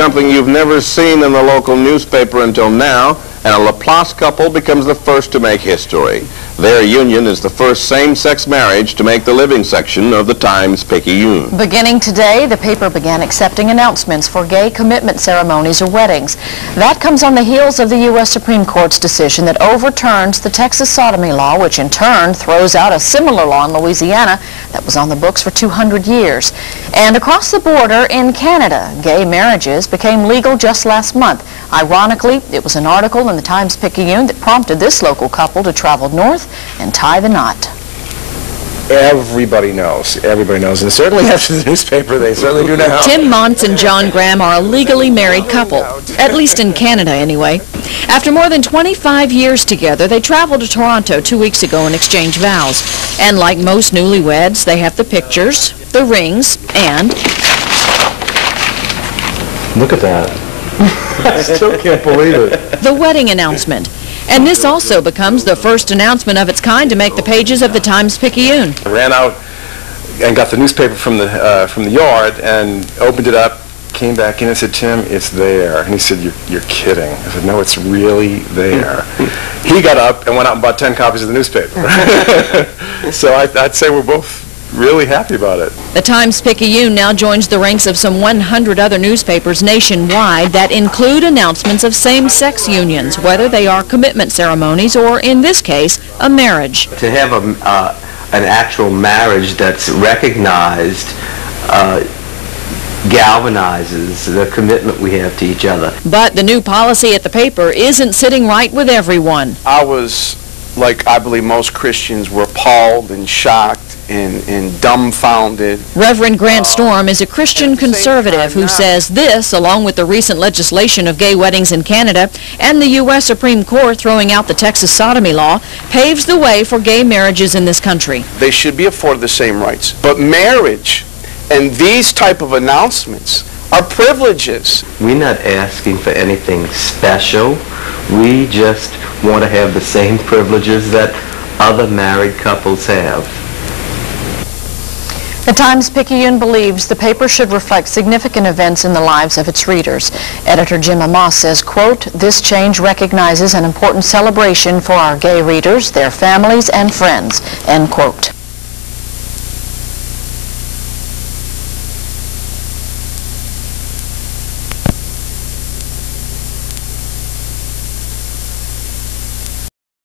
something you've never seen in the local newspaper until now, and a Laplace couple becomes the first to make history. Their union is the first same-sex marriage to make the living section of the Times-Picayune. Beginning today, the paper began accepting announcements for gay commitment ceremonies or weddings. That comes on the heels of the U.S. Supreme Court's decision that overturns the Texas sodomy law, which in turn throws out a similar law in Louisiana that was on the books for 200 years. And across the border in Canada, gay marriages became legal just last month. Ironically, it was an article in the Times-Picayune that prompted this local couple to travel north and tie the knot. Everybody knows, and certainly after the newspaper, they certainly do now. Tim Montz and Jon Graham are a legally married couple, at least in Canada anyway. After more than 25 years together, they traveled to Toronto 2 weeks ago and exchanged vows. And like most newlyweds, they have the pictures, the rings, and... Look at that. I still can't believe it. The wedding announcement. And this also becomes the first announcement of its kind to make the pages of the Times-Picayune. I ran out and got the newspaper from the yard and opened it up, came back in and said, "Tim, it's there." And he said, "You're kidding." I said, "No, it's really there." He got up and went out and bought 10 copies of the newspaper. So I'd say we're both really happy about it. The Times-Picayune now joins the ranks of some 100 other newspapers nationwide that include announcements of same-sex unions, whether they are commitment ceremonies or, in this case, a marriage. To have an actual marriage that's recognized galvanizes the commitment we have to each other. But the new policy at the paper isn't sitting right with everyone. I was, like I believe most Christians, were appalled and shocked and dumbfounded. Reverend Grant Storm is a Christian conservative who says this, along with the recent legislation of gay weddings in Canada and the U.S. Supreme Court throwing out the Texas sodomy law, paves the way for gay marriages in this country. They should be afforded the same rights. But marriage and these type of announcements are privileges. We're not asking for anything special. We just want to have the same privileges that other married couples have. The Times-Picayune believes the paper should reflect significant events in the lives of its readers. Editor Jim Amos says, quote, "This change recognizes an important celebration for our gay readers, their families, and friends," end quote.